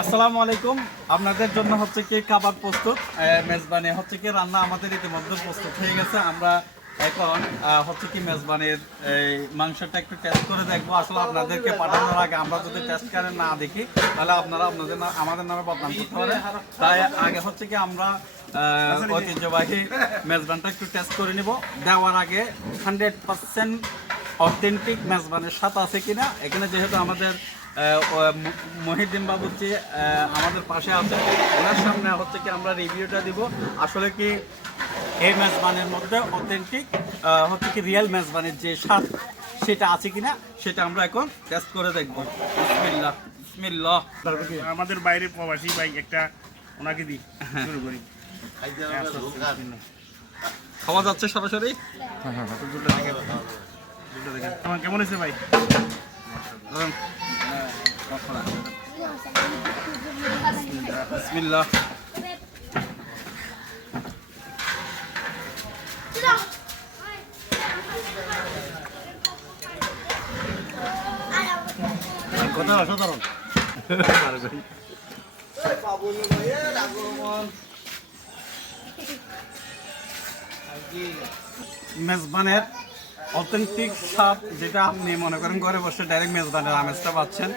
আসসালামু আলাইকুম। আপনাদের জন্য হচ্ছে কি কাবাব প্রস্তুত মেজবানি। হচ্ছে কি রান্না আমাদের ইতিমধ্যে প্রস্তুত হয়ে গেছে। আমরা এখন হচ্ছে কি মেজবানির এই মাংসটা একটু টেস্ট করে দেখব। আসলে আপনাদেরকে পাঠানোর আগে আমরা যদি টেস্ট করে না দেখি, তাহলে আপনারা আপনাদের আমাদের নামে বদনাম করতে পারেন। তাই আগে হচ্ছে কি আমরা ঐতিহ্যবাহী মেজবানটা একটু টেস্ট করে নিব। দেওয়ার আগে হান্ড্রেড পার্সেন্ট অথেন্টিক মেজবানের সাথে আছে কিনা? এখানে যেহেতু আমাদের আহ, ও, ম- মহিউদ্দিন বাবুর্চি আমাদের পাশে আছে ওনার সামনে হচ্ছে কি আমরা রিভিউটা দিব। আসলে কি এই মেজবানের মধ্যে অথেন্টিক হচ্ছে কি রিয়েল মেজবানের যে স্বাদ সেটা আছে কিনা সেটা আমরা এখন টেস্ট করে দেখব। বিসমিল্লাহ বিসমিল্লাহ। আমাদের বাইরে প্রবাসী ভাই একটা ওনাকে দিই শুরু করি। খাওয়া যাচ্ছে সরাসরি? দেখেন। আমার কেমন হয়েছে ভাই? ধরুন। বিসমিল্লাহ কথা অসাধারণ মেজবানের অথেন্টিক স্বাদ যেটা আপনি মনে করেন ঘরে বসে ডাইরেক্ট মেজবানের আমেজটা পাচ্ছেন।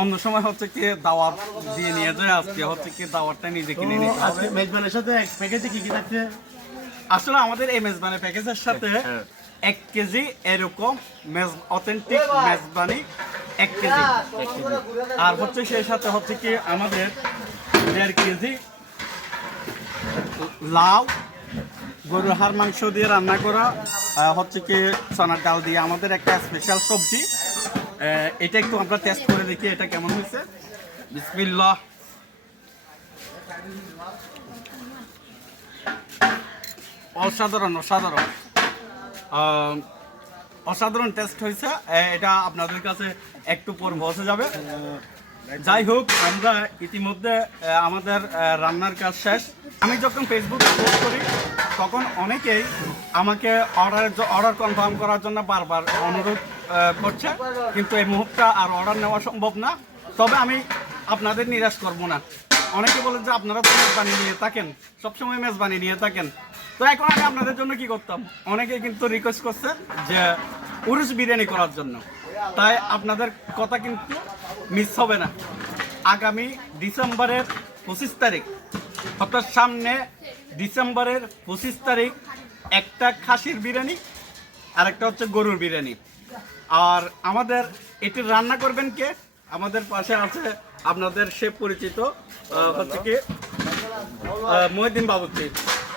অন্য সময় হচ্ছে কি দাওয়াত দিয়ে নিয়ে যায় আজকে হচ্ছে কি দাওয়াতটা নিজে কিনে নিতে হবে। আজকে মেজবানের সাথে এক প্যাকেজে কি কি থাকছে? আসলে আমাদের এই মেজবানি প্যাকেজের সাথে এক কেজি এরকম মেজ অথেন্টিক মেজবানি এক কেজি। আর হচ্ছে সেই সাথে হচ্ছে কি আমাদের দেড় কেজি লাউ গরুর হাড় মাংস দিয়ে রান্না করা হচ্ছে কি চনার ডাল দিয়ে আমাদের একটা স্পেশাল সবজি। এটা একটু আমরা টেস্ট করে দেখি এটা কেমন হয়েছে। বিসমিল্লাহ। অসাধারণ অসাধারণ। অসাধারণ টেস্ট হয়েছে। এটা আপনাদের কাছে একটু পর বসে যাবে। যাই হোক, আমরা ইতিমধ্যে আমাদের রান্নার কাজ শেষ। আমি যখন ফেসবুকে পোস্ট করি, তখন অনেকেই আমাকে অর্ডার অর্ডার কনফার্ম করার জন্য বারবার অনুরোধ করছে। কিন্তু এই মুহূর্তে আর অর্ডার নেওয়া সম্ভব না। তবে আমি আপনাদের নিরাশ করব না। অনেকে বলেন যে আপনারা তো মেজবানি নিয়ে থাকেন। সবসময় মেজবানি নিয়ে থাকেন। তো এখন আমি আপনাদের জন্য কি করতাম? অনেকে কিন্তু রিকোয়েস্ট করছে যে উরুস বিরিয়ানি করার জন্য। তাই আপনাদের কথা কিন্তু মিস হবে না। আগামী ডিসেম্বরের পঁচিশ তারিখ, অর্থাৎ সামনে ডিসেম্বরের পঁচিশ তারিখ একটা খাসির বিরিয়ানি আর একটা হচ্ছে গরুর বিরিয়ানি। আর আমাদের এটি রান্না করবেন কে? আমাদের পাশে আছে আপনাদের সে পরিচিত হচ্ছে কি আহ, মহিউদ্দিন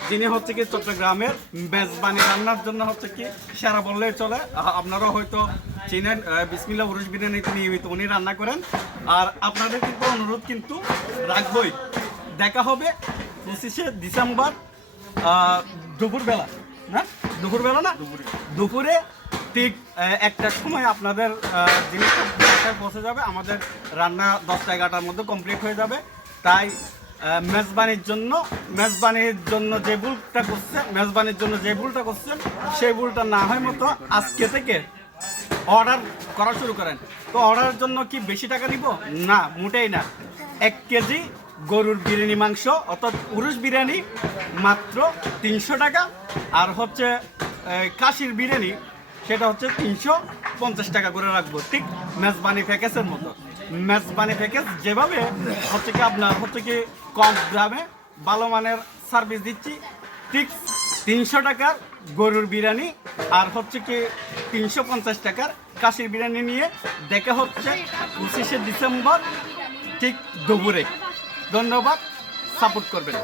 যিনি হচ্ছে কি চট্টগ্রামের মেজবানি রান্নার জন্য হচ্ছে কি সেরা বললেই চলে। আপনারা হয়তো চিনেন বিসমিল্লা উরুষ বিরিয়ানিতে নিয়মিত উনি রান্না করেন। আর আপনাদের কিন্তু অনুরোধ কিন্তু রাখবই। দেখা হবে পঁচিশে ডিসেম্বর দুপুরবেলা, না? দুপুরবেলা না? দুপুরে ঠিক একটার সময় আপনাদের জিনিসটা বাসায় পৌঁছে যাবে, আমাদের রান্না দশটা এগারোটার মধ্যে কমপ্লিট হয়ে যাবে। তাই মেজবানির জন্য মেজবানির জন্য যে ভুলটা করছে মেজবানির জন্য যে ভুলটা করছেন, সেই ভুলটা না হয় মতো আজকে থেকে অর্ডার করা শুরু করেন। তো অর্ডারের জন্য কি বেশি টাকা নিব? না, মোটেই না। এক কেজি গরুর বিরিয়ানি মাংস, অর্থাৎ উরুষ বিরিয়ানি মাত্র তিনশো টাকা। আর হচ্ছে কাশির বিরিয়ানি, সেটা হচ্ছে তিনশো পঞ্চাশ টাকা করে রাখব। ঠিক মেজবানি প্যাকেজের মতো। মেজবানি প্যাকেজ যেভাবে হচ্ছে কি আপনার হচ্ছে কি কম দামে ভালো মানের সার্ভিস দিচ্ছি, ঠিক তিনশো টাকার গরুর বিরিয়ানি আর হচ্ছে কি তিনশো পঞ্চাশ টাকার কাশির বিরিয়ানি নিয়ে দেখা হচ্ছে পঁচিশে ডিসেম্বর, ঠিক দুপুরে। ধন্যবাদ সাপোর্ট করবেন।